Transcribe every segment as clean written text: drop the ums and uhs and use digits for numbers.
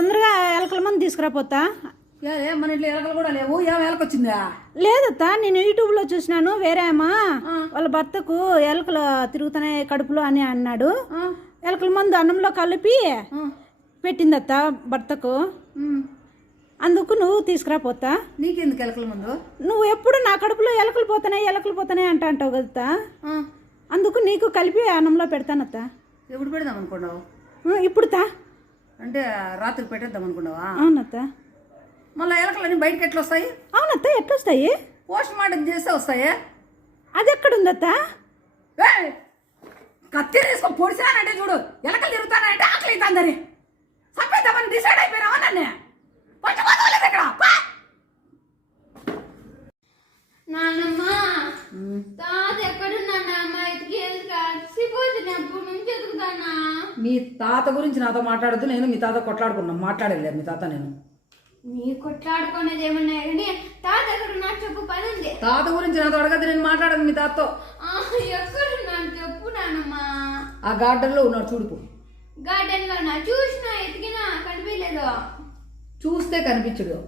తొందరగా ఎలకల మంది తీసుకురాపోతా. మన ఇంట్లో ఎలకలు కూడా లేవు. ఏం ఎలక వచ్చిందా? లేదత్తా, నేను యూట్యూబ్లో చూసినాను. వేరే అమ్మా వాళ్ళ భర్తకు ఎలకలు తిరుగుతున్నాయి కడుపులో అని అన్నాడు. ఎలకల మందు అన్నంలో కలిపి పెట్టిందత్తా భర్తకు. అందుకు నువ్వు తీసుకురాపోతా. నీకెందుకు ఎలకల మందు? నువ్వు ఎప్పుడు నా కడుపులో ఎలకలు పోతున్నాయి అంటావు కదత్తా. అందుకు నీకు కలిపి అన్నంలో పెడతానత్తా. ఎప్పుడు పెడదాం అనుకున్నావు? ఇప్పుడు తా. అంటే రాత్రికి పెట్టేద్దాం అనుకున్నావా? అవునత్తా. మళ్ళీ ఎలకలన్నీ బయటకి ఎట్లా వస్తాయి? అవునత్తా, ఎట్లా వస్తాయి? పోస్ట్ మార్టం చేస్తే వస్తాయి. అది ఎక్కడుందత్తా? కత్తి తీసుకొని పొడిసానంటే చూడు, ఎలకలు తిరుగుతానంటే ఆకలి అవుతుందని చంపేద్దామని డిసైడ్ అయిపోయినావా? నన్ను కొంచెం వదలలేదు ఇక్కడ. నాన్నమ్మ తాత ఎక్కడున్నానమ్మ? అలసిపోతున్నప్పుడు నుంచి ఎదుగుతానా? మీ తాత గురించి నాతో మాట్లాడద్దు. నేను మీ తాత కొట్లాడుకున్నాం. మాట్లాడలేదు మీ తాత. నేను నీ కొట్లాడుకునేది ఏమన్నా కానీ తాత ఎక్కడున్నా చెప్పు, పని ఉంది. తాత గురించి నాతో అడగద్దు. నేను మాట్లాడను మీ తాతతో. ఎక్కడున్నాను చెప్పు నాన్నమ్మ. ఆ గార్డెన్ లో ఉన్నాడు చూడుపు. గార్డెన్ లో నా చూసినా ఎతికినా కనిపించలేదు. చూస్తే కనిపించడు,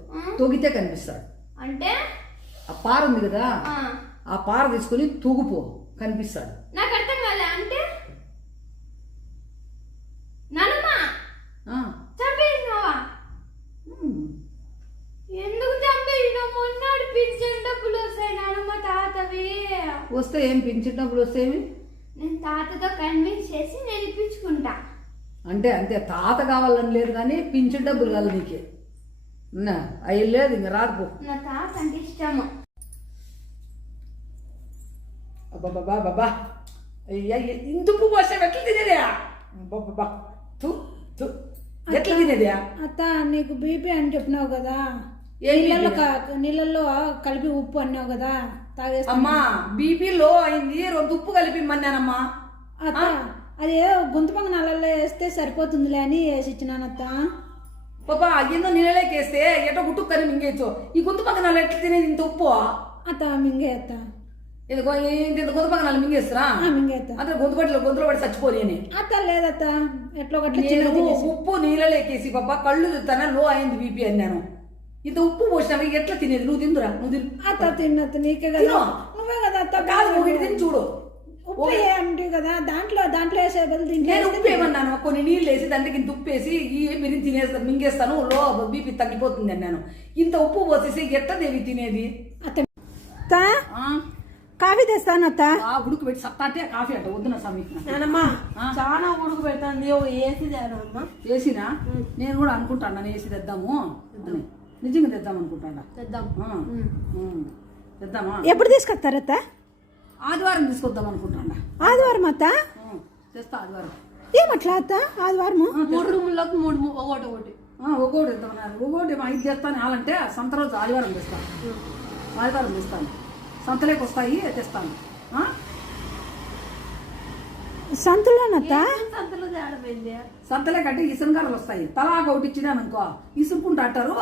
తొగితే కనిపిస్తాడు. అంటే ఆ పార ఉంది కదా, ఆ పార తీసుకుని తూగుపో, కనిపిస్తాడు. నాకు అర్థం కాలే. అంటే నాన్నమ్మ చంపేసినావా? ఎందుకు చంపేసినావు? మొన్నడు పింఛన్ డబ్బులు వస్తాయి నాన్నమ్మ తాతవి. వస్తే ఏం పింఛన్ డబ్బులు వస్తాయి? నేను తాతతో కన్విన్స్ చేసి నేను ఇప్పించుకుంటా. అంటే అంతే, తాత కావాలని లేదు కానీ పింఛన్ డబ్బులు కావాలి నీకే. అయ్యి లేదు, ఇంక రాకపో. నా తాత అంటే ఇష్టము. అబ్బాబ్బా బాబా, ఇందుకు పోసే ఎట్లా తినేదే? బాబా ఎట్లా తినేదే? అత్త, నీకు బీపీ అని చెప్పినావు కదా, నీళ్ళల్లో కలిపి ఉప్పు అన్నావు కదా, తాగేస్తా. అమ్మా బీపీ లో అయింది, రెండు ఉప్పు కలిపి మన్నానమ్మా. అత్త, అది గొంతు పొంగనాలలో వేస్తే సరిపోతుందిలే అని వేసి ఇచ్చినానత్త. పాపా ఏందో నీళ్ళకేస్తే ఎటో గుట్టుకొని మింగేయచ్చు. ఈ గొంతు పక్కన ఎట్లా తినేది ఇంత ఉప్పు? అత్త మింగే అత్త. ఇంత గొంతు పక్కన మింగేస్తారా? మింగేత్తా. అంటే గొంతులో పడి చచ్చిపోని అని. అత్త లేదత్త, ఎట్లో ఉప్పు నీళ్ళకేసి పాపా కళ్ళు తిరుగుతానా లో అయింది బీపీ అన్నాను. ఇంత ఉప్పు పోసినా ఎట్లా తినేది? నువ్వు తిందురా, నువ్వు తిను. అత్త తిన్నత్త, నీకే కదా, నువ్వే కదా అత్త. కాదు, ఒకటి తిని చూడు. ఉప్పు ఏమిటి కదా, దాంట్లో వేసే బదులు నేను ఉప్పు ఏమన్నాను? కొన్ని నీళ్ళు వేసి దాంట్లోకి ఇంత ఉప్పు వేసి ఈ బిర్యానీ తినేస్తాను, మింగేస్తాను, లో బీపీ తగ్గిపోతుంది అన్నాను. ఇంత ఉప్పు పోసేసి ఎట్లా దేవి తినేది? అత్త కాఫీ తెస్తానత్త. ఉడుకు పెట్టి సత్తా అంటే కాఫీ అంట వద్దు నా స్వామి. చాలా ఉడుకు పెడతాంది, ఏసీ ఏసీనా? నేను కూడా అనుకుంటాను ఏసీ తెద్దాము అని. నిజంగా తెద్దాం అనుకుంటాడా? తెద్దామా? ఎప్పుడు తీసుకొస్తారత్త? ఆదివారం తీసుకొద్దాం అనుకుంటాడా. ఆదివారం అత్త? తెస్తా ఆదివారం. ఏమట్లా అత్త ఆదివారము? 3 రూములకు 3 ఒకటి ఒకటి ఇద్దామన్నారు. ఒకటి మా ఇది తెస్తాను అలాంటే సంత రోజు ఆదివారం తెస్తాను. ఆదివారం తెస్తాను, సంతలోకి వస్తాయి తెస్తాను. సంతలోనత్త? సంతలే కంటే ఇసునగారులు వస్తాయి. తలాగా ఒకటి ఇచ్చినాను అనుకో, ఇసురుకుంటూ అంటారు.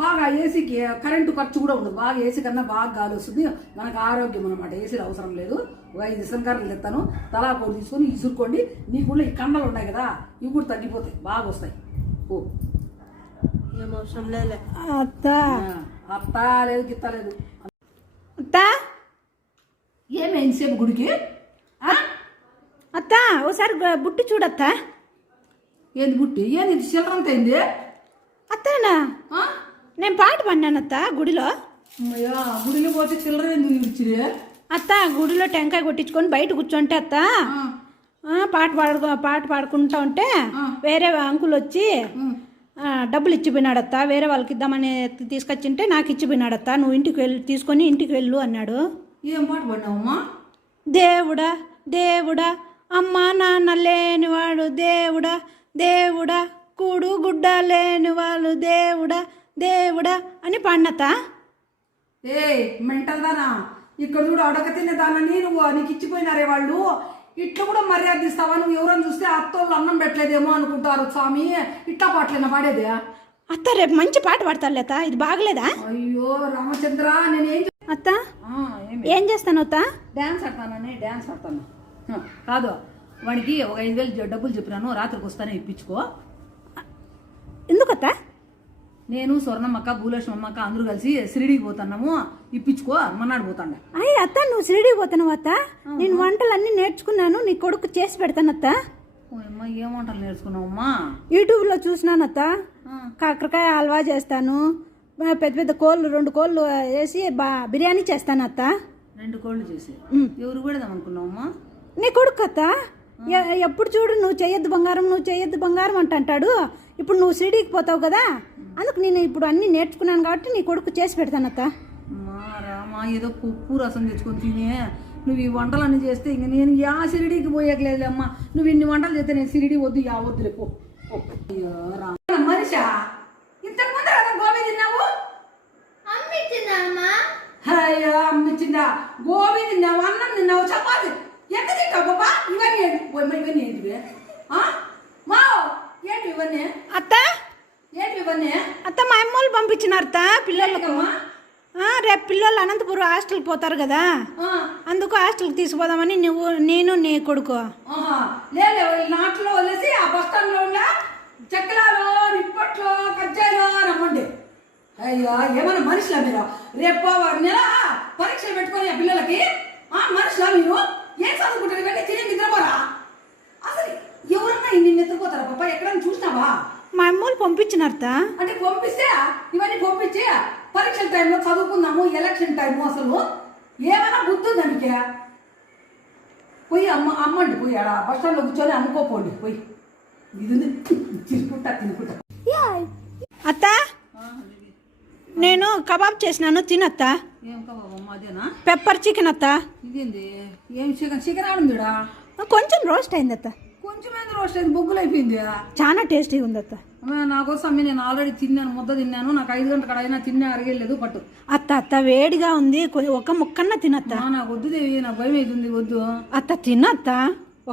బాగా ఏసీకి కరెంటు ఖర్చు కూడా ఉండదు. బాగా ఏసీ కన్నా బాగా గాలి వస్తుంది, మనకు ఆరోగ్యం అనమాట. ఏసీలు అవసరం లేదు. ఒక 5 ఇసునగారులు తెస్తాను, తలా ఒకటి తీసుకొని ఇసురుకోండి. నీకు ఈ కండలు ఉన్నాయి కదా, ఇవి కూడా తగ్గిపోతాయి, బాగా వస్తాయి. ఓ ఏమవసరం లేదు అత్త. అత్త లేదు, గిత్త లేదు. అత్త ఏమి ఎంతసేపు గుడికి? అత్త ఒకసారి బుట్టి చూడత్త. ఏంది బుట్టి? ఏంది చిల్లరంత అయింది? అత్తనా నేను పాట పాడినానత్త గుడిలో. గుడిలో పోతే చిల్లర ఎందుకు ఇచ్చిరే? అత్త గుడిలో టెంకాయ కొట్టించుకొని బయట కూర్చోంటే అత్త పాట పాడుకుంటా ఉంటే వేరే అంకుల్ వచ్చి డబ్బులు ఇచ్చిపోయినాడత్త. వేరే వాళ్ళకి ఇద్దామని తీసుకొచ్చింటే నాకు ఇచ్చిపోయినాడత్త. నువ్వు ఇంటికి వెళ్ళి తీసుకొని ఇంటికి వెళ్ళు అన్నాడు. ఏం పాట పాడినావమ్మా? దేవుడా దేవుడా అమ్మా నాన్న లేనివాడు దేవుడా దేవుడా, కూడు గుడ్డ లేని వాళ్ళు దేవుడా దేవుడా అని పాడినత్త. మెంటల్ దానా, ఇక్కడ చూడు అడగ తినేదానని నువ్వు నీకు ఇచ్చిపోయినారే వాళ్ళు. ఇట్లా కూడా మర్యాద ఇస్తావా? నువ్వు ఎవరైనా చూస్తే అత్తోళ్ళు అన్నం పెట్టలేదేమో అనుకుంటారు స్వామి. ఇట్లా పాటలేనా పాడేదే? అత్త రేపు మంచి పాట పాడతారు లేత, ఇది బాగలేదా? అయ్యో రామచంద్ర, నేనేం అత్త ఏం చేస్తాను అత్త? డాన్స్ ఆడతానని. డాన్స్ ఆడతాను కాదు, వాడికి ఒక 5,000 డబ్బులు చెప్పినాను, రాత్రికి వస్తానే ఇప్పించుకో. ఎందుకు ఎందుకత్త? నేను స్వర్ణమ్మక్క భూలక్ష్మమ్మక్క అందరూ కలిసి షిరిడీకి పోతున్నాము, ఇప్పించుకో మన్నాడు పోతాండ. అయ్యి అత్త, నువ్వు షిరిడీకి పోతున్నావు అత్త. నేను వంటలన్నీ నేర్చుకున్నాను, నీ కొడుకు చేసి పెడతానత్త. అమ్మా ఏం వంటలు నేర్చుకున్నావమ్మా? యూట్యూబ్లో చూసినానత్త. కాకరకాయ హల్వా చేస్తాను, పెద్ద పెద్ద కోళ్ళు 2 కోళ్ళు వేసి బిర్యానీ చేస్తానత్త. 2 కోళ్ళు చేసి ఎవరు పెడదాం అనుకున్నావమ్మా? నీ కొడుకు అత్త. ఎప్పుడు చూడు నువ్వు చెయ్యొద్దు బంగారం, నువ్వు చెయ్యొద్దు బంగారం అంటాడు. ఇప్పుడు నువ్వు షిరిడీకి పోతావు కదా, అందుకు నేను ఇప్పుడు అన్నీ నేర్చుకున్నాను కాబట్టి నీ కొడుకు చేసి పెడతానత్త. అమ్మా రామా, ఏదో పప్పు రసం తెచ్చుకొని తినే నువ్వు ఈ వంటలన్నీ చేస్తే ఇంక నేను యా షిరిడీకి పోయేకలేదు అమ్మా. నువ్వు ఇన్ని వంటలు చేస్తే నేను షిరిడీ వద్దు, యా వద్దులే పో. అయ్యో రామ మనిషా, ఇంతకు ముందు కదా గోబీ తిన్నావు? అమ్మిచ్చిందమ్మా. అయ్యో అమ్మిచ్చిందా? గోబీ తిన్నావు, అన్నం తిన్నావు, చపాతి ఎంత తింటావు బాబా? ఇవన్నీ ఇవన్నీ ఏంటివి? మా ఏంటి ఇవన్నీ? అత్త ఏంటి ఇవన్నీ? అత్త, మా అమ్మోళ్ళు పంపించినారు అత్త పిల్లలకు. రేపు పిల్లలు అనంతపురం హాస్టల్కి పోతారు కదా, అందుకు హాస్టల్కి తీసుకుపోదామని నేను నీ కొడుకు. లేదు నాట్లో వదిలేసి ఆ బస్ స్టాండ్లో ఉన్న చెక్కలాలు, నిప్పట్లు, కజ్జాలు రమ్మండి. అయ్యో ఏమన్నా మనుషులా మీరు? రేపు నెల పరీక్షలు పెట్టుకొని ఆ పిల్లలకి మనుషులా మీరు? ఏం చదువుకుంటారు? ఇవన్నీ తిని నిద్రపోరా? అసలు ఎవరన్నా ఇన్ని నిద్రపోతారా పాప? ఎక్కడన్నా చూసినావా? మా అమ్మోళ్ళు పంపించినారత. అంటే పంపిస్తే ఇవన్నీ పంపించి పరీక్షల టైంలో చదువుకుందాము, ఎలక్షన్ టైము, అసలు ఏమైనా బుద్ధి ఉందా మీకు? పోయి అమ్మండి, పోయి ఆడ బస్ స్టాండ్లో కూర్చొని అమ్ముకోపోండి పోయి. ఇది తినుకుంటా తినుకుంటా. అత్త, నేను కబాబ్ చేసినాను, తినత్తా. ఏం కబాబ్ అమ్మ? అదేనా? పెప్పర్ చికెన్ అత్త. ఇదేంది? ఏం చికెన్ ఆడుందిడా? కొంచెం రోస్ట్ అయింది అత్త. కొంచెం ఏంది రోస్ట్ అయింది? బొగ్గులు అయిపోయింది. చాలా టేస్టీగా ఉంది అత్త. నాకోసం నేను ఆల్రెడీ తిన్నాను, ముద్ద తిన్నాను. నాకు 5 గంటల కడ అయినా తిన్నా అరగలేదు పట్టు. అత్త అత్త వేడిగా ఉంది, ఒక ముక్కన్న తినత్త. నాకు వద్దు దేవి, నాకు భయం అవుతుంది, వద్దు. అత్త తినత్త,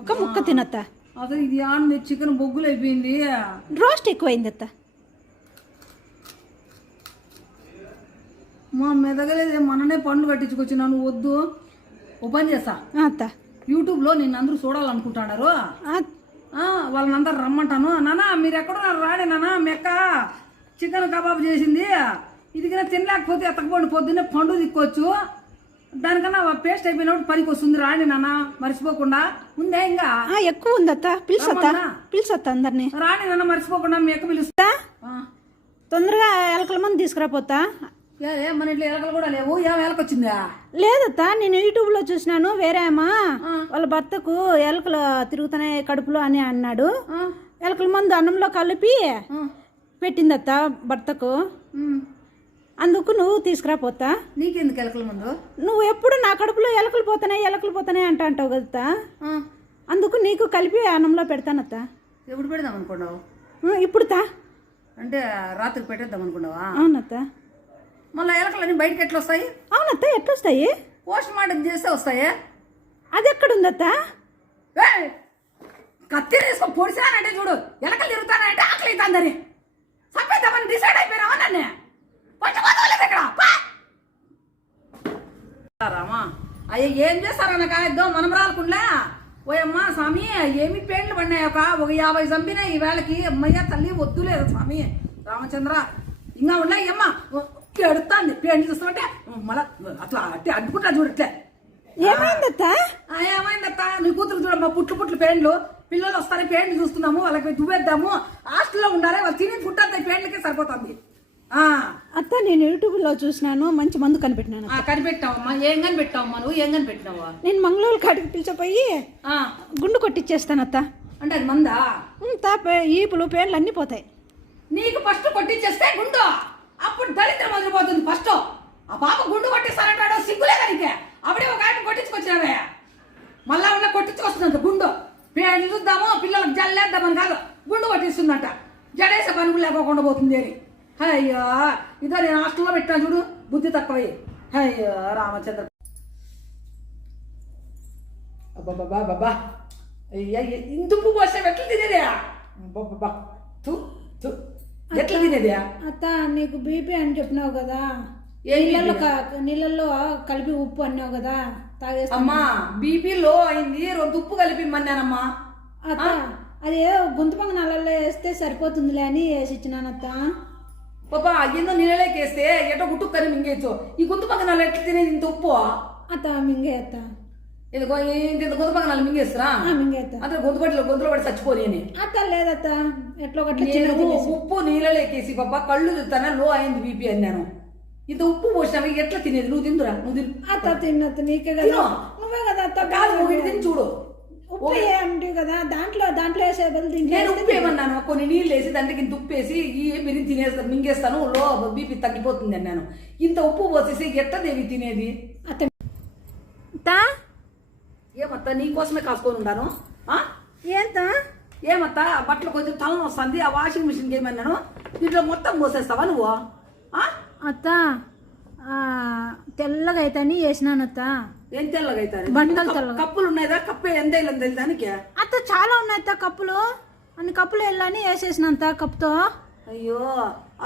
ఒక ముక్క తినత్త. అసలు ఇది ఆడింది చికెన్ బొగ్గులు అయిపోయింది, రోస్ట్ ఎక్కువైంది అత్త. మా మెదగలేదు, మననే పండ్లు కట్టించుకొచ్చినాను, వద్దు. ఓ పని చేస్తా అత్త, యూట్యూబ్లో నిన్ను అందరూ చూడాలనుకుంటున్నారు, వాళ్ళని అందరు రమ్మంటాను. నానా మీరు ఎక్కడున్నారు రాడే నానా, మెక్క చికెన్ కబాబ్ చేసింది, ఇది కింద తినలేకపోతే ఎత్తకపోండి, పొద్దున్నే పండు దిక్కొచ్చు, దానికన్నా పేస్ట్ అయిపోయినప్పుడు పనికి వస్తుంది, రాండి నాన్న మర్చిపోకుండా. ఉందే ఇంకా ఎక్కువ ఉంది అత్త, పిలుసొత్తా అందరినీ. రాండి నాన్న మర్చిపోకుండా, మీ ఎక్క పిలుస్తా. తొందరగా ఎలకల మంది తీసుకురాపోతా. మన ఇంట్లో ఎలకలు కూడా లేవు, ఏం ఎలకొచ్చిందా? లేదత్తా, నేను యూట్యూబ్లో చూసినాను, వేరే అమ్మా వాళ్ళ భర్తకు ఎలకలు తిరుగుతున్నాయి కడుపులో అని అన్నాడు. ఎలకల మందు అన్నంలో కలిపి పెట్టిందత్త భర్తకు, అందుకు నువ్వు తీసుకురాపోతా. నీకెందుకు ఎలకల మందు? నువ్వు ఎప్పుడు నా కడుపులో ఎలకలు పోతున్నాయి అంటావు కదత్తా, అందుకు నీకు కలిపి అన్నంలో పెడతానత్త. ఎప్పుడు పెడదాం అనుకున్నావు? ఇప్పుడు తా. అంటే రాత్రికి పెట్టేద్దాం అనుకున్నావా? అవునత్త. మళ్ళీ ఎలకలన్నీ బయటకి ఎట్లా వస్తాయి? అవునత్త, ఎట్లా వస్తాయి? పోస్ట్ మార్టం చేస్తే వస్తాయి. అది ఎక్కడుందత్త? కత్తి తీసుకొని పొడిసానంటే చూడు, ఎలకలు తిరుగుతానంటే ఆకలి అవుతుందని చంపేద్దామని డిసైడ్ అయిపోయినావా నన్ను? పంచబోతలేదు ఇక్కడ రామా. అయ్యా ఏం చేస్తారన్న కాయద్దాం మనం రాలకుండా. ఓయమ్మా స్వామి, ఏమి పేంట్లు పడినాయి, ఒక 50 చంపినాయి ఈ వేళకి. అమ్మయ్య తల్లి వద్దులేదు స్వామి రామచంద్ర, ఇంకా ఉన్నాయి అమ్మా. ఎడుతాంది పేంట్లు చూస్తామంటే మళ్ళా అట్లా అట్టే అడ్డుకుంటా చూడట్లే. ఏమైందత్త? ఏమైందత్త? నీ కూతురు చూడమ్మా, పుట్లు పేండ్లు, పిల్లలు వస్తారని పేంట్లు చూస్తున్నాము, వాళ్ళకి దువ్వేద్దాము, హాస్టల్లో ఉండాలి, వాళ్ళు తిని ఫుడ్ అంతా పేంట్లకే సరిపోతుంది. అత్త, నేను యూట్యూబ్లో చూసినాను, మంచి మందు కనిపెట్టినాను. కనిపెట్టావమ్మా? ఏం కనిపెట్టావమ్మా నువ్వు? ఏం కనిపెట్టినావా? నేను మంగళూరు కాడికి పిలిచిపోయి గుండు కొట్టిచ్చేస్తాను అత్త. అంటే అది మందా? ఈపులు పేర్లు అన్నీ పోతాయి. నీకు ఫస్ట్ కొట్టించేస్తే గుండు, అప్పుడు దరిద్రం వదిలిపోతుంది. ఫస్ట్ ఆ పాప గుండు కొట్టిస్తానంటాడు, సిగ్గులే కనుక అప్పుడే ఒక ఆయన కొట్టించుకొచ్చినావే, మళ్ళా ఉన్న కొట్టించుకొస్తుందంట గుండు. పేర్లు చూద్దాము, పిల్లలకు జల్లేద్దామని కాదు, గుండు కొట్టిస్తుందంట. జడేసే పని కూడా లేకోకుండా పోతుంది అని. అయ్యో ఇదో నేను హాస్టల్లో పెట్టాను చూడు, బుద్ధి తక్కువయ్యి. అయ్యో రామచంద్ర, అబ్బాబ్బా బాబా, ఇందుకు పోసే ఎట్లా తినేదే? ఎట్లా తినేదే? అత్త, నీకు బీపీ అని చెప్పినావు కదా, నీళ్ళల్లో కలిపి ఉప్పు అన్నావు కదా, తాగేస్తా. అమ్మా బీపీ లో అయింది, 2 ఉప్పు కలిపి ఇమ్మన్నానమ్మా. అత్త, అది ఏదో గొంతు పంగ నల్లలో వేస్తే సరిపోతుందిలే అని వేసి ఇచ్చినానత్త. పాపా ఎన్నో నీళ్ళకేస్తే ఎటో గుట్టుక్కని మింగేయచ్చు. ఈ గొంతు పక్కన ఎట్లా తినేది ఇంత ఉప్పు అత్త మింగే అత్త. ఎందుకో ఇంత గొంతు పక్కన మింగేస్తారా? మింగే అత్త. అంటే గొంతులో పడి చచ్చిపోని అత్త లేదత్త, ఎట్లో గట్ల ఉప్పు నీళ్ళకేసి పాప కళ్ళు తిస్తానా లో అయింది బీపీ అన్నాను. ఇంత ఉప్పు పోసినా ఎట్లా తినేది? నువ్వు తిందురా, నువ్వు తిను. అత్త తిన్నత్త, నీకే కదా, నువ్వే కదా అత్త. కాదు ఒకటి తిని చూడు. ఉప్పు ఏమిటి కదా దాంట్లో వేసే బదులు నేను ఉప్పు ఏమన్నాను? కొన్ని నీళ్ళు వేసి దాంట్లోకి ఇంత ఉప్పు వేసి మీరు తినేస్తాను మింగేస్తాను లో బీపీ తగ్గిపోతుంది అన్నాను. ఇంత ఉప్పు పోసేసి ఎట్లా దేవి తినేది? అత్త ఏమత్తా నీకోసమే కాసుకొని ఉన్నాను. ఏంత ఏమత్తా బట్టలు కొంచెం తలను వస్తుంది, ఆ వాషింగ్ మిషన్కి ఏమన్నాను దీంట్లో మొత్తం పోసేస్తావా నువ్వు? అత్త తెల్లగా అయితేని వేసినాను అత్త. ఏం తెల్లగా అవుతాయి? బట్టలు తెల్లగా. కప్పులు ఉన్నాయిదా? కప్పు ఎంత వెళ్ళని దానికి? అత్త చాలా ఉన్నాయి అత్త కప్పులు, అన్ని కప్పులు వెళ్ళని వేసేసినంత కప్పుతో. అయ్యో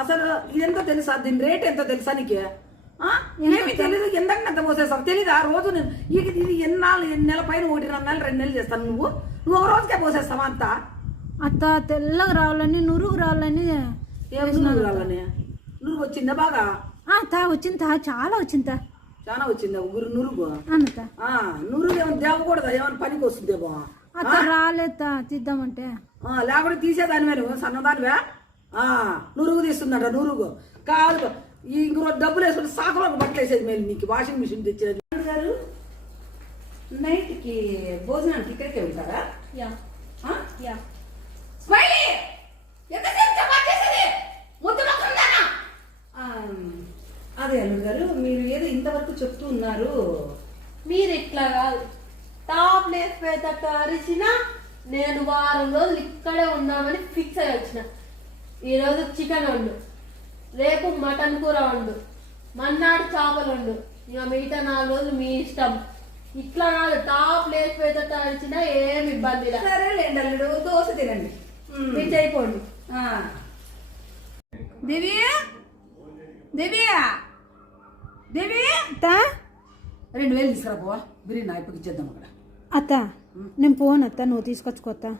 అసలు ఇదెంతో తెలుసా? దీని రేట్ ఎంతో తెలుసా నీకు? ఏమి తెలీదు, ఎంతకంత పోసేస్తావు తెలీదా? రోజు నేను ఇది ఎన్నాళ్ళు నెల పైన 1.5 నెలలు 2 నెలలు చేస్తాను. నువ్వు ఒక రోజుకే పోసేస్తావా అంతా? అత్త తెల్లగా రావాలని నురుగు రావాలని. నురుగు రావాలని? నురుగు వచ్చిందా బాగా? తా వచ్చిందా, చాలా వచ్చిందా, చాలా వచ్చిందా నురుగు? అన్నత నురుగు ఏమైనా దేవకూడదా? ఏమైనా పనికి వస్తుందేమో. అత్త రాలేదా తీద్దామంటే? లేకుండా తీసేదానివే నువ్వు సన్నదానివే. నురుగు తీస్తుందట. నురుగు కాదు, ఇంకో డబ్బులు వేసుకుంటే సాకులో బట్టలు వేసేది మేలు నీకు. వాషింగ్ మిషన్ తెచ్చేది గారు. నైట్కి భోజనానికి ఇక్కడికే వెళ్తారా? అదే అల్లుడు గారు, మీరు ఏదో ఇంతవరకు చెప్తూ ఉన్నారు. మీరు ఇట్లా కాదు, టాప్ లేస్ పెట్టట్టు అరిచినా నేను వారం రోజులు ఇక్కడే ఉన్నామని ఫిక్స్ అయ్యి వచ్చిన. ఈరోజు చికెన్ వండు, రేపు మటన్ కూర వండు, మన్నాడు చేపలు వండు, ఇక మిగతా 4 రోజులు మీ ఇష్టం. ఇట్లా కాదు, టాప్ లేస్ పెట్టట్టు అరిచినా ఏమి ఇబ్బంది లేదు. సరేలేండి అల్లుడు, దోశ తినండి. మీరు చేయకండి. దేవియా దేవియా దేవి, అత్త 2000 తీసుకురా పోవా, బిర్యానీ అయిపోయి ఇచ్చేద్దాం అక్కడ. అత్త నేను పోను అత్త, నువ్వు తీసుకొచ్చుకోత్తా.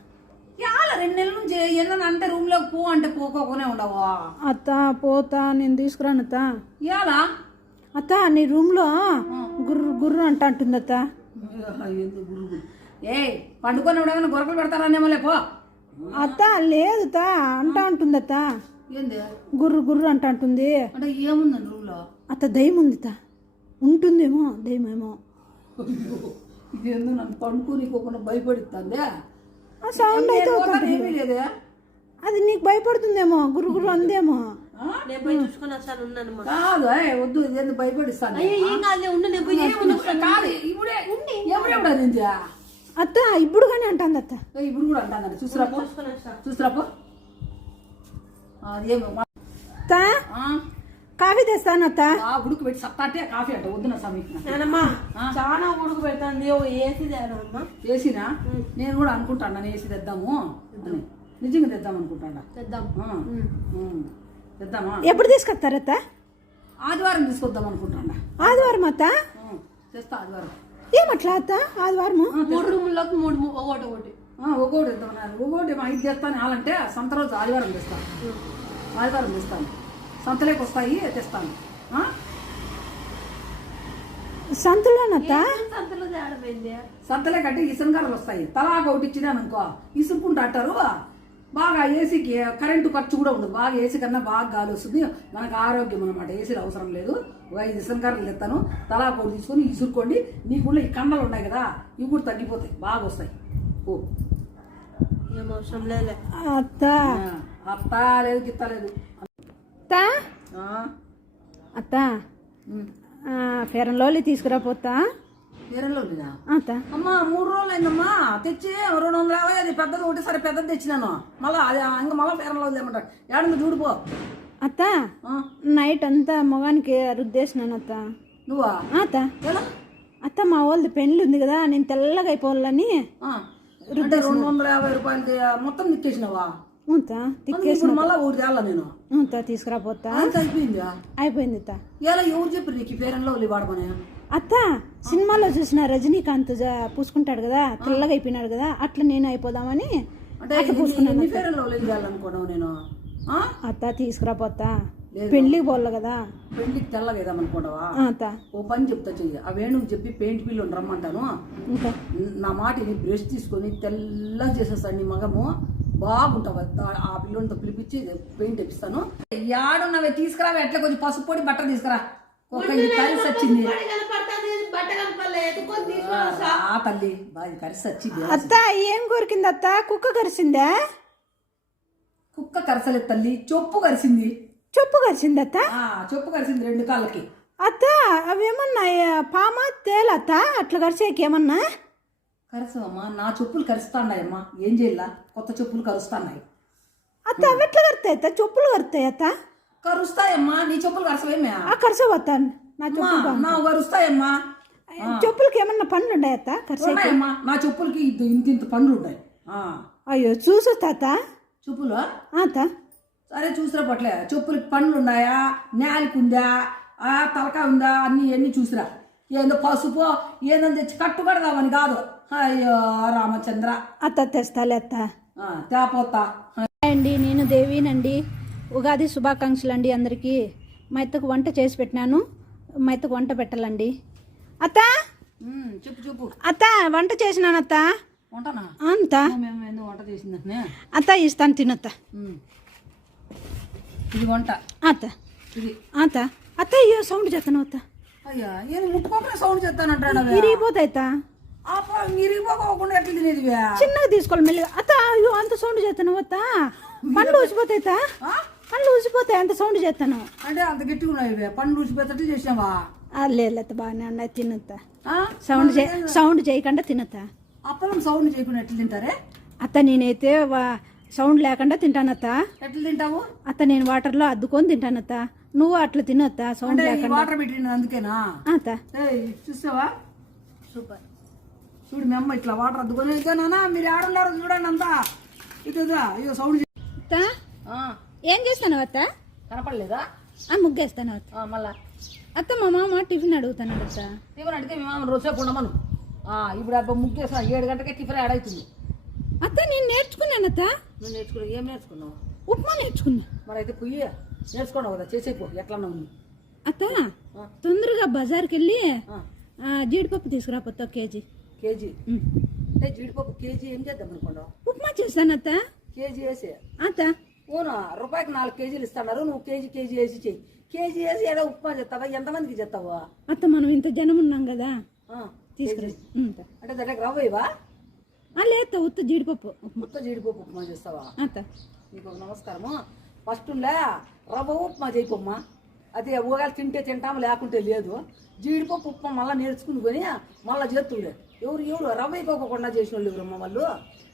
చాలా 2 నెలల నుంచి ఏమన్నా అంటే రూమ్ లోకి పో అంటే పోకోనే ఉండవు. అత్త పోతా, నేను తీసుకురాను అత్త. ఇవాళ అత్త నీ రూమ్ లో గుర్రు గుర్రు అంటుంది అత్త. ఏ పండుకొని ఏమైనా గొరకలు పెడతారనేమో లేపో. అత్త లేదు తా ఉంటుంది అత్త. ఏంది గుర్రు గుర్రు అంటుంది? అంటే ఏముందండి రూమ్ లో? అత్త దయ్యం ఉంది తా, ఉంటుందేమో దయ్యమేమో. ఇది ఎందుకు నన్ను పండుకోనికోకుండా భయపడుతుంది? సౌండ్ అయితే ఏమీ లేదే. అది నీకు భయపడుతుందేమో, గుర్రు గుర్రు అందేమో. నేను పోయి చూసుకొని వస్తాను, ఉన్నాను. కాదు వద్దు, ఇది ఎందుకు భయపడిస్తాను? ఏం కాదు, ఉండు, నేను పోయి కాదు ఇప్పుడే ఎవరెప్పుడు అనింది అత్త ఇప్పుడు కానీ అంటుంది అత్త. ఇప్పుడు కూడా అంటాను. చూసిరాపో చూసుకొని వస్తాను. చూసిరాపో. అదేమో తా కాఫీ తెస్తాను అత్త. ఉడుకు పెట్టి సత్తాటే కాఫీ అంట వద్దున సమీప. నేనమ్మా చాలా ఉడుకు పెడుతుంది, ఏసీ తేనమ్మా. ఏసీనా? నేను కూడా అనుకుంటాను ఏసీ తెద్దాము అని. నిజంగా తెద్దాం అనుకుంటాడా? తెద్దాం. తెద్దామా? ఎప్పుడు తీసుకొస్తారత్త? ఆదివారం తీసుకొద్దాం అనుకుంటాడా. ఆదివారం అత్త? తెస్తా ఆదివారం. ఏమట్లా అత్త ఆదివారము? 3 రూముల్లోకి 3 ఒకటి ఒక్కోటి తెద్దామన్నారు. ఒక్కోటి మా ఇది తెస్తాను వాళ్ళంటే సంత రోజు ఆదివారం తెస్తాను. ఆదివారం తెస్తాను, సంతలోకి వస్తాయి తెస్తాను. సంతలోనత్త? సంతలో తేడమైంది. సంతలే కంటే ఇసునగారులు వస్తాయి. తలాగా ఒకటి ఇచ్చినాను అనుకో ఇసుకుంటూ అంటారు. బాగా ఏసీకి కరెంటు ఖర్చు కూడా ఉండదు. బాగా ఏసీ కన్నా బాగా గాలి వస్తుంది, మనకు ఆరోగ్యం అనమాట. ఏసీలు అవసరం లేదు. 5 ఇసునగారులు తెస్తాను, తలాగా ఒకటి తీసుకొని ఇసురుకోండి. నీకు ఈ కండలు ఉన్నాయి కదా, ఇవి కూడా తగ్గిపోతాయి, బాగా వస్తాయి. ఓ ఏం అవసరం లేదు అత్త. అత్త లేదు గిత్త లేదు. అత్త ఫెయిర్ అండ్ లవ్లీ తీసుకురాపోతా. వేరేలో లేదా అత్త? అమ్మా 3 రోజులు అయిందమ్మా తెచ్చి 250. అది పెద్దది ఒకటేసారి పెద్దది తెచ్చినాను. మళ్ళీ అది ఇంకా మళ్ళీ ఫేరంలో ఏమంటారు ఏడన్నా చూడిపో. అత్త నైట్ అంతా మొగానికి రుద్దేసినాను అత్త. నువ్వా? అత్త ఎలా? అత్త మా వాళ్ళది పెళ్ళి ఉంది కదా, నేను తెల్లగా అయిపోవాలని 250 రూపాయలకి మొత్తం తిట్టేసినావా? తిక్కేసిన మళ్ళీ ఒకటి తేలా నేను. తీసుకురాపోతా. అయిపోయిందా? అయిపోయింది అత్త. ఎలా ఎవరు చెప్పారు నీకు ఫేరంలో వాడమని? అత్త సినిమాలో చూసిన రజనీకాంత్ పూసుకుంటాడు కదా, తెల్లగా అయిపోయినాడు కదా, అట్లా నేను అయిపోదామని అంటే ఎన్ని ఫేర్లో వెళ్ళాలనుకున్నావు నేను ఆ? అత్త తీసుకురాపోతా లేదు. పెళ్ళికి పోవాలి కదా. పెళ్లికి తెల్లగేదామనుకున్నావా? అత్త ఓ పని చెప్తా చెయ్యి, ఆ వేణుకి చెప్పి పెయింట్ పిల్లని రమ్మంటాను. ఇంకా నా మాటిని బ్రష్ తీసుకొని తెల్ల చేసేస్తాను నీ మగము, బాగుంటావు. ఆ పిల్లోనితో పిలిపించి పెయింట్ తెప్పిస్తాను. యాడున్నవే తీసుకురావే, ఎట్లా కొంచెం పసుపు పొడి బట్ట తీసుకురా. ఒక ఇది కరిసి వచ్చింది బట్ట కనపడలేదు కొన్ని తీసుకొని వస్తా. ఆ తల్లి బాగా కరిసి వచ్చింది. అత్త ఏం కొరికింది అత్త? కుక్క కరిసిందా? కుక్క కరసలేదు తల్లి, చొప్పు కరిసింది. చెప్పు కరిసింది అత్త? చొప్పు కరిసింది 2 కాళ్ళకి. అత్త అవేమన్నా పామా తేలత్త అట్లా కరిసేకి ఏమన్నా? కరసవమ్మా, నా చెప్పులు కరుస్తాన్నాయమ్మా, ఏం చేయాల, కొత్త చెప్పులు కరుస్తాన్నాయి. అత్త అవి ఎట్లా కరుతాయి అత్త? చెప్పులు కరుతాయి అత్త? కరుస్తాయమ్మా, నీ చెప్పులు కరసవేమే? కరిసవు అత్త నా చెప్పులు. నా కరుస్తాయమ్మా. చెప్పులకి ఏమన్నా పండ్లు ఉన్నాయి అత్త కరిసే? ఉన్నాయమ్మా, నా చెప్పులకి ఇంత పండ్లు ఉంటాయి. అయ్యో చూసొస్తా అత్త. చెప్పులు అత్త సరే చూసిరా పట్లే, చెప్పులకి పండ్లు ఉన్నాయా, నేలకి ఉందా, తలకాయ ఉందా, అన్నీ చూసిరా. ఏందో పసుపు ఏందో తెచ్చి కట్టు కడదామని కాదు. అయ్యో రామచంద్ర. అత్త తెస్తాలే అత్త. తేపోతా. అండి నేను దేవినండి. ఉగాది శుభాకాంక్షలు అండి అందరికీ. మా అత్తకు వంట చేసి పెట్టినాను, మా అత్తకు వంట పెట్టాలండి. అత్త చెప్పు అత్త వంట చేసినాను అత్త. వంటనా? అంత మేము ఏందో వంట చేసిందంటే అత్త ఇస్తాను తినత్త. ఇది వంట. అత్త ఇది అత్త అత్త అయ్యో సౌండ్ చేస్తాను అత్త. అయ్యా ఏం ముట్టుకోకుండా సౌండ్ చేస్తానంటాడు. ఇరిగిపోతాయి అత్త. ఇరిగిపోకుండా ఎట్లా తినేది? చిన్నగా తీసుకోవాలి మెల్లిగా. అత్త అయ్యో అంత సౌండ్ చేస్తాను అత్త. పండ్లు ఊసిపోతాయి అత్త, పండ్లు ఊసిపోతాయి అంత సౌండ్ చేస్తాను. అంటే అంత గట్టిగా ఉన్నాయి పండ్లు ఊసిపోతట్లు చేసినావా? లేదు అత్త బాగానే ఉన్నాయి తినత్త. సౌండ్ చేయకుండా తినత్త. అప్పలం సౌండ్ చేయకుండా ఎట్లా తింటారే అత్త? నేనైతే సౌండ్ లేకుండా తింటానత్త. ఎట్లా తింటావు? అత్త నేను వాటర్లో అద్దుకొని తింటానత్త. నువ్వు అట్లా తినత్త సౌండ్ లేకుండా. వాటర్ పెట్టిన అందుకేనా? అత్త చూసావా, సూపర్. చూడు మీ అమ్మ ఇట్లా వాటర్ అద్దుకొని నానా మీరు ఆడున్నారు చూడండి అంతా. ఇటుదా అయ్యో సౌండ్. అత్త ఏం చేస్తాను అత్త? కనపడలేదా? ముగ్గేస్తాను అత్త. మళ్ళా అత్త మా మామ టిఫిన్ అడుగుతాను అత్త. టిఫిన్ అడిగితే మీ మామ రోజుసేపు ఉండమను. ఇప్పుడు అబ్బా ముగ్గేసా 7 గంటలకే టిఫిన్ ఆడవుతుంది. అత్త నేను నేర్చుకున్నాను అత్త. నువ్వు నేర్చుకున్నావు? ఏం నేర్చుకున్నావు? ఉప్మా నేర్చుకున్నా. మరి అయితే పొయ్యి నేర్చుకున్నావు కదా, చేసేపో ఎట్లా ఉంది. అత్త తొందరగా బజార్కి వెళ్ళి జీడిపప్పు తీసుకురాపోతా కేజీ. అంటే జీడిపప్పు కేజీ ఏం చేద్దాం అనుకున్నావు? ఉప్మా చేస్తాను అత్త. కేజీ వేసి అత్త ఓనా రూపాయికి 4 కేజీలు ఇస్తున్నారు. నువ్వు కేజీ వేసి చెయ్యి. కేజీ వేసి ఏదో ఉప్మా చేస్తావా? ఎంతమందికి చేస్తావా? అత్త మనం ఇంత జనం ఉన్నాం కదా తీసుకురా. అంటే దాంట్లో రవ్వవా? లేదు ఉత్త జీడిపప్పు. ఉత్త జీడిపప్పు ఉప్మా చేస్తావా? అత్త నీకు ఒక నమస్కారము. ఫస్ట్ రవ్వ ఉప్మా చేయపమ్మా. అదే ఊగాలు తింటే తింటాము, లేకుంటే లేదు. జీడిపప్పు ఉప్మా మళ్ళీ నేర్చుకుని కొని మళ్ళీ చేస్తుండే. ఎవరు రవ్వ అయిపోకుండా చేసిన వాళ్ళు ఎవరమ్మా వాళ్ళు?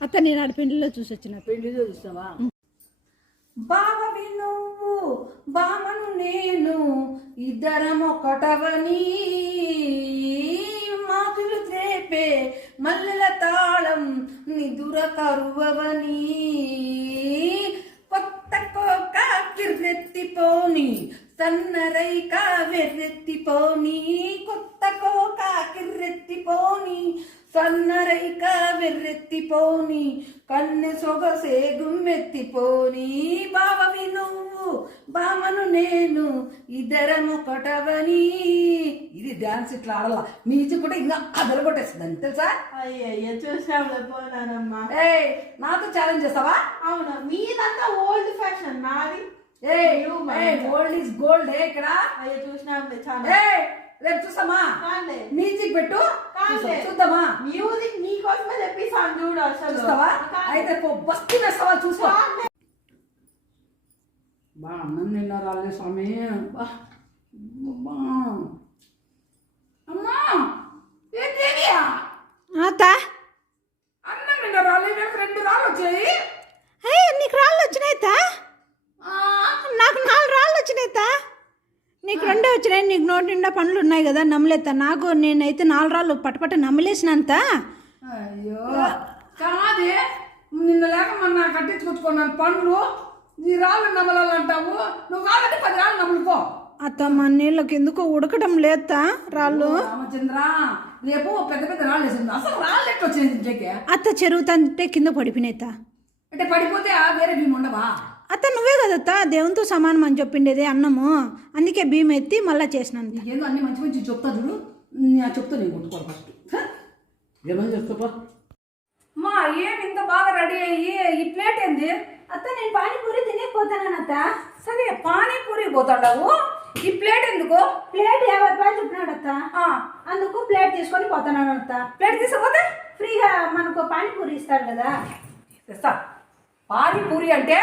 అత్త నేను ఆడ పెండ్లిలో చూసి వచ్చిన. పెళ్లిలో చూసినావా? బావవి నువ్వు బామను నేను ఇద్దరం ఒకటవని, మాతులు త్రేపే మల్లెల తాళం నిదుర కరువవని, కొత్త కోక కిర్రెత్తిపోని సన్నరైక వెర్రెత్తిపోని, కొత్త కోక కిర్రెత్తిపోని సన్నరైక వెర్రెత్తిపోని, కన్నె సొగసే గుమ్మెత్తిపోని, బావవి నువ్వు బామను నేను ఇద్దరం ఒకటవని. ఇది డాన్స్ ఇట్లా ఆడాల. మ్యూజిక్ కూడా ఇంకా అదరగొట్టేస్తుందని తెలుసా? అయ్యయ్య చూసాంలే పోనానమ్మా. నాతో ఛాలెంజ్ చేస్తావా? అవునా, మీదంతా ఓల్డ్ ఫ్యాషన్, నాది ఓల్డ్ ఈజ్ గోల్డ్. ఇక్కడ అయ్యో చూసినాంలే చాలా. రేపు చూస్తామా? మ్యూజిక్ పెట్టు చూద్దామా? మ్యూజిక్ నీకోసమే చెప్పేసాను చూడు. అసలు చూస్తావా? అయితే బస్తీ వేస్తావా? చూసుకో. బా అన్నం తిన్నారాలే స్వామి. అమ్మా అత్త అన్నం తిన్నారాలే. 2 రాళ్ళు వచ్చాయి. నీకు రాళ్ళు వచ్చినాయి అత్త? నాకు 4 రాళ్ళు వచ్చినాయి అత్త. నీకు 2 వచ్చినాయి. నీకు నోటి నిండా పండ్లు ఉన్నాయి కదా, నమ్మలేత. నాకు నేనైతే 4 రాళ్ళు పటపట నమ్మలేసినంత. అయ్యో కాదే, నిన్న లేక మొన్న కట్టించుకొచ్చుకున్నాను పండ్లు. ఈ రాళ్ళు నమ్మలాలంటావు నువ్వు. కాబట్టి 10 రాళ్ళు నమ్ముకో. అత్త మన నీళ్ళకి ఎందుకో ఉడకడం లేత రాళ్ళు. రామచంద్ర రేపు పెద్ద రాళ్ళు వేసింది. అసలు రాళ్ళు ఎట్లా వచ్చింది ఇంకే? అత్త చెరువుతంటే కింద పడిపోయినాయిత. అంటే పడిపోతే వేరే బియ్యం ఉండవా? అత్త నువ్వే కదత్తా దేవునితో సమానం అని చెప్పిండేది అన్నము, అందుకే బియ్యం ఎత్తి మళ్ళీ చేసినాను. నీకేందో అన్ని మంచి మంచి చెప్తా చూడు, చెప్తా నేను కొట్టుకోవాలి ఫస్ట్. ఏమని చెప్తాపా మా ఏమి ఇంత బాగా రెడీ అయ్యి ఈ ప్లేట్ ఏంది? అత్త నేను పానీపూరి తినేకపోతానత్త. సరే పానీపూరి పోతాడావు, ఈ ప్లేట్ ఎందుకు? ప్లేట్ 50 రూపాయలు చెప్పినాడు అత్త, అందుకు ప్లేట్ తీసుకొని పోతున్నాను అత్త. ప్లేట్ తీసుకుపోతే ఫ్రీగా మనకు పానీపూరి ఇస్తారు కదా. తెస్తా. పానీపూరి అంటే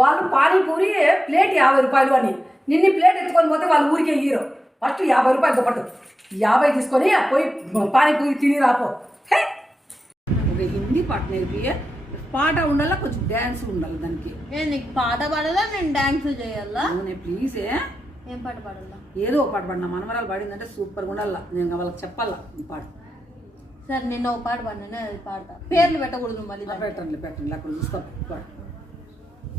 వాళ్ళు పానీపూరి ప్లేట్ 50 రూపాయలు అని, నిన్ను ప్లేట్ ఎత్తుకొని పోతే వాళ్ళు ఊరికే హీరో. ఫస్ట్ 50 రూపాయలు పట్టు, 50 తీసుకొని పోయి పానీపూరి తిని రాపో. ఒక హిందీ పాట నేర్పి, పాట ఉండాలా, కొంచెం డ్యాన్స్ ఉండాలి దానికి. నేను నీకు పాట పాడాలా, నేను డాన్స్ చేయాలా? అవునే ప్లీజ్. ఏం పాట పాడాలా? ఏదో ఒక పాట పాడినా, మనమరాలు పాడిందంటే సూపర్గా ఉండాలా, నేను వాళ్ళకి చెప్పాలా ఈ పాట. సరే నిన్న ఒక పాట పాడినా, అది పాడతా. పేర్లు పెట్టకూడదు మళ్ళీ. పెట్టండి పెట్టండి, అక్కడ చూస్తాం పాట.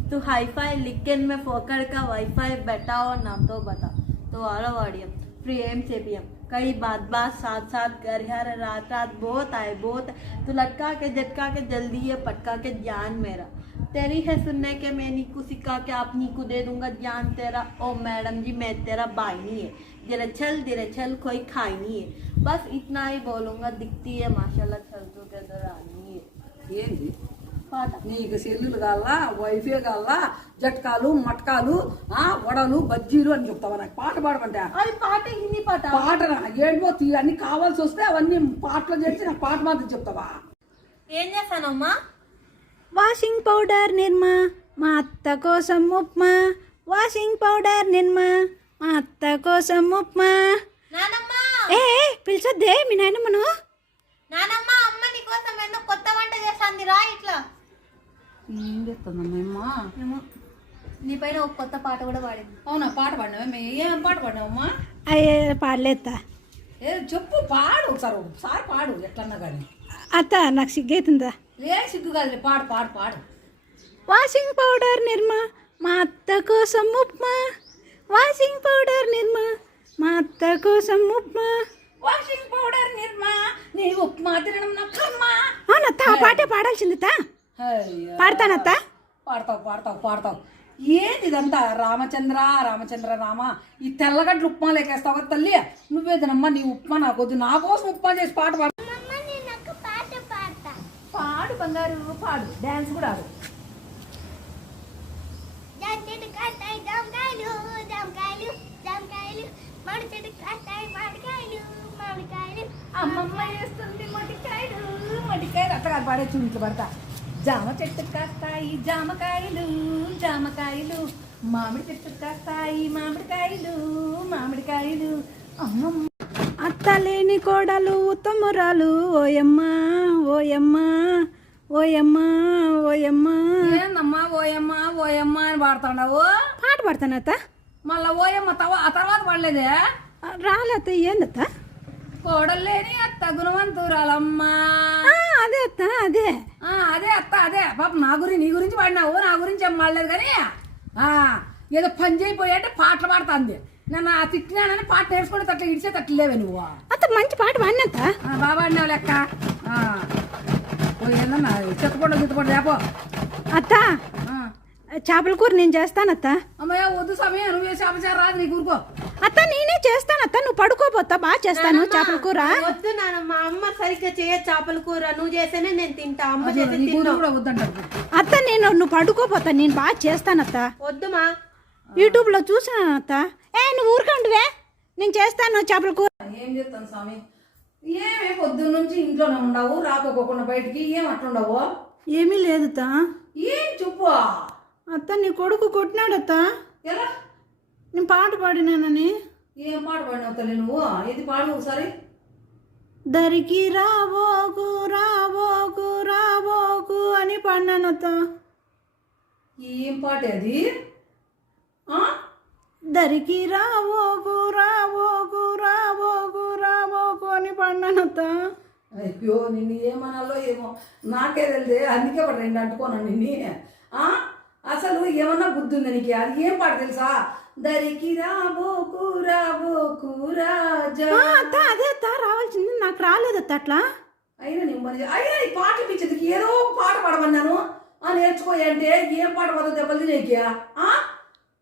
तू हाई फाई लिखन में फोकड़ का वाईफाई बैठा और नाम तो बता तो आलो वाडियम प्रेम से पियम कई बात बात साथ साथ घर हर रात रात बहुत आए बहुत तू लटका के झटका के जल्दी ये पटका के जान मेरा तेरी है सुनने के मैं नी को सिखा के आप नी को दे दूंगा जान तेरा ओ मैडम जी मैं तेरा भाई नहीं है धीरे चल कोई खाई नहीं है बस इतना ही बोलूंगा दिखती है माशाल्लाह चल तो के दरानी है ఏంది पाट నీకు సెల్లులు కావాలా, వైఫై కావాలా, జట్కాలు మట్కాలు వడలు బజ్జీలు అని చెప్తావా? నాకు పాట పాడమంటే అది పాట హిందీ పాట పాట ఏడిపోతీ అన్ని కావాల్సి వస్తే అవన్నీ పాటలో చేసి నాకు పాట మాత్రం చెప్తావా? ఏం చేస్తానమ్మా? వాషింగ్ పౌడర్ నిర్మా మా అత్త కోసం ఉప్మా, వాషింగ్ పౌడర్ నిర్మా మా అత్త కోసం ఉప్మా. నానమ్మ ఏ పిలిచొద్దే మీ నాయనమ్మను. నానమ్మ అమ్మ నీకోసం ఎన్నో కొత్త వంట చేస్తాంది రా ఇట్లా. ఏం చెప్తుందమ్మా? ఏమో నీ పైన ఒక కొత్త పాట కూడా పాడింది. అవునా, పాట పాడినావా? ఏం పాట పాడినావమ్మా? అయ్యే పాడలేత్తా. ఏ చెప్పు, పాడు ఒకసారి పాడు ఎట్లన్నా కానీ. అత్త నాకు సిగ్గైతుందా? ఏ సిగ్గు కాదు, పాడు పాడు పాడు. వాషింగ్ పౌడర్ నిర్మా మా అత్త కోసం ఉప్మా, వాషింగ్ పౌడర్ నిర్మా మా అత్త కోసం ఉప్మా. వాషింగ్ పౌడర్ నిర్మా నీ ఉప్మా తినడం నా కర్మ. అవునత్త ఆ పాటే పాడాల్సిందితా. పాడతానత్త. పాడతావు. ఏంది ఇదంతా? రామచంద్ర రామ, ఈ తెల్లగడ్డలు ఉప్మా లేకేస్తావు తల్లి. నువ్వేదనమ్మా నీ ఉప్మా నాకు వద్దు, నా కోసం ఉప్మా చేసి పాట పాడు. పాడు బంగారు, పాడు, డాన్స్ కూడా ఆడు. అమ్మమ్మ వేస్తుంది మటికాయలు అత్తగారు పాడే చూడు, ఇట్లా పడతా. జామ చెట్టు కాస్తాయి జామకాయలు, మామిడి చెట్టు కాస్తాయి మామిడికాయలు. అమ్మమ్మ అత్త లేని కోడలు ఉత్తమురాలు ఓయమ్మా ఓయమ్మా ఓయమ్మా ఓయమ్మా. ఏందమ్మా ఓయమ్మ అని పాడుతున్నావు? పాట పాడతానత్త. మళ్ళా ఓయమ్మ ఆ తర్వాత పాడలేదే? రాలేత్త. ఏందత్త? కోడలేని అత్త గుణవంతురాలమ్మా. అదే అత్త అదే అదే అత్త అదే. పాప నీ గురించి పాడినావు, నా గురించి ఏం పాడలేదు కానీ ఏదో పని చేయిపోయాటే పాటలు పాడుతుంది. నన్ను తిట్టినానని పాట నేర్చుకుంటే అట్లా ఇడిచే తట్టలేవే నువ్వు. అత్త మంచి పాట పాడినత్త. బాగా పాడినావు లెక్క. ఏందన్నా చెత్తపండు లేపో. అత్త చేపల కూర నేను చేస్తానత్త. అమ్మయ్య వద్దు సమయం, నువ్వు చేప రాదు నీ కూరుకో. అత్త నేనే చేస్తానత్త, నువ్వు పడుకోపోతా. బాగా చేస్తాను చేపల కూర. వద్దు నానమ్మ, అమ్మ సరిగ్గా చేయ చేపల కూర. నువ్వు చేస్తేనే నేను తింటా. అమ్మ చేస్తే నీ కూర కూడా వద్దంటారు. అత్త నువ్వు పడుకోపోతా, నేను బాగా చేస్తానత్త. వద్దుమా, యూట్యూబ్లో చూసాను అత్త. నువ్వు ఊరుకుంటువే, నేను చేస్తాను చేపల కూర. ఏం చేస్తాను స్వామి? ఏమే పొద్దున్న నుంచి ఇంట్లోనే ఉండవు, రాకపోకుండా బయటికి. ఏం అట్లుండవు? ఏమీ లేదుత. ఏం చెప్పు. అత్త నీ కొడుకు కొట్టినాడత్త. ఎలా? నేను పాట పాడినానని. ఏం పాట పాడినావు తల్లి నువ్వు? ఇది పాడు ఒకసారి. దరికి రాబోకు రాబోకు రాబోకు అని పాడినానత్త. ఏం పాట అది? దరికి రాబోకు రాబోకు రాబోకు రాబోకు అని పాడినానత్త. అయ్యో నిన్ను ఏమనాలో ఏమో నాకే తెలియదే, అందుకే వాడు రెండు అంటుకోను నిన్ను. అసలు ఏమన్నా బుద్ధి ఉంది నీకు? అది ఏం పాట తెలుసా? దరికి రాబోకు రాబోకు రాజా. అత్త అదే అత్త రావాల్సింది, నాకు రాలేదత్త అట్లా. అయినా నీ పాటలు పిచ్చేందుకు ఏదో ఒక పాట పాడమన్నాను. నేర్చుకో అంటే ఏం పాట పోతుంది దెబ్బలు తినేకి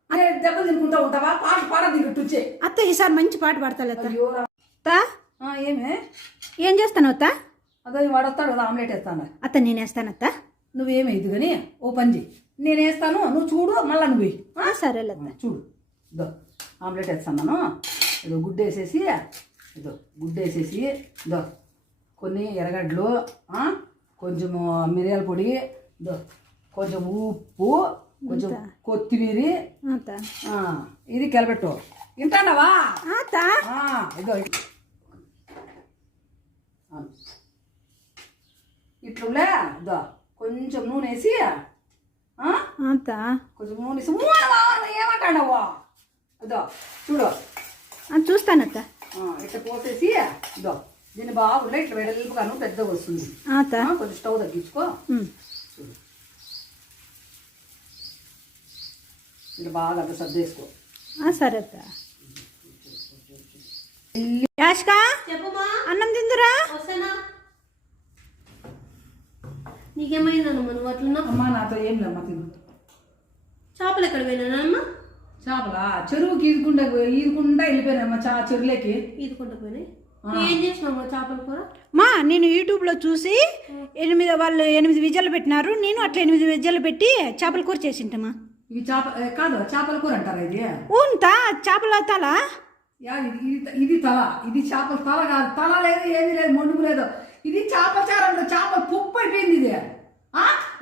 అనే దెబ్బలు తినుకుంటా ఉంటావా పాట పాడది ఇటుచ్చే అత్త ఈసారి మంచి పాట పాడతాలే అత్త. అయ్యో అత్త ఏమే ఏం చేస్తాను అత్త? అదో వాడొస్తాడు కదా ఆమ్లెట్ వేస్తాను అత్త నేను వేస్తాను అత్త. నువ్వేమే ఇది కానీ ఓ పని చెయ్యి నేను వేస్తాను నువ్వు చూడు మళ్ళా నువ్వు వెయ్యి. సరేలే అత్త. చూడు ఇదో ఆమ్లెట్ వేస్తున్నాను ఇదో గుడ్డు వేసేసి ఇదో గుడ్డు వేసేసి ఇదో కొన్ని ఎర్రగడ్డలు కొంచెము మిరియాల పొడి ఇదో కొంచెం ఉప్పు కొంచెం కొత్తిమీర అత్త ఇది కెలబెట్టు వింటాడావా అత్త ఇదో ఇట్లులే ఇదో కొంచెం నూనె వేసి అత్త కొంచెం నూనె వేసి ఏమంటాడావా ఇదో చూడు చూస్తాను అత్త. ఇట్లా పోసేసి ఇదో దీన్ని బాగుండే ఇట్లా వెడల్పుగాను పెద్దగా వస్తుంది అత్త కొంచెం స్టవ్ తగ్గించుకో చూడు ఇట్లా బాగా అంత సర్దేసుకో సరే అత్త. యాష్కా చెప్పమ్మా. అన్నం తిందురా. వస్తానా? నీకేమైందమ్మా నువ్వు అట్లున్నా? అమ్మా నాతో ఏం లేమ్మా తిను చేపలు ఎక్కడ పోయినానమ్మా? చేపలా చెరువుకి ఈదుకుంటా వెళ్ళిపోయినామ్మా చెరువులోకి ఈదుకుంటూ పోయినాయి. ఏం చేసినావు చేపల కూర? మా నేను యూట్యూబ్లో చూసి వాళ్ళు 8 విజయాలు పెట్టినారు, నేను అట్లా 8 విజయాలు పెట్టి చేపల కూర చేసింటమ్మా. ఇవి కాదు చేపల కూర అంటారా ఇది ఊంతా చేపల తల. ఇది తల ఇది చేపల తల కాదు తల లేదు ఏది లేదు మొండుకు లేదు ఇది చేపల చారం చేపల పుప్పు అయిపోయింది ఇది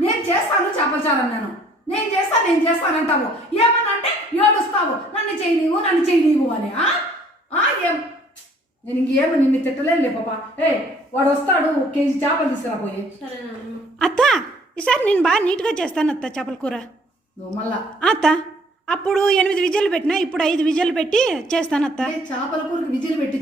నేను చేస్తాను చేపల చారం నేను చేస్తానంటావు ఏమన్నా అంటే ఏడుస్తావు నన్ను చేయనీవు అని ఏం నేను ఇంకేమో నిన్ను తిట్టలేదు లే పాప వాడు వస్తాడు 1 కేజీ చేపలు తీసుకురాపోయి సరేనమ్మా. అత్త ఈసారి నేను బాగా నీట్గా చేస్తాను అత్త చేపల కూర. నువ్వు మళ్ళా అత్త అప్పుడు 8 విజయాలు పెట్టినా ఇప్పుడు 5 విజయాలు పెట్టి చేస్తాను అత్త. చేపల కూరకి విజిల్ పెట్టి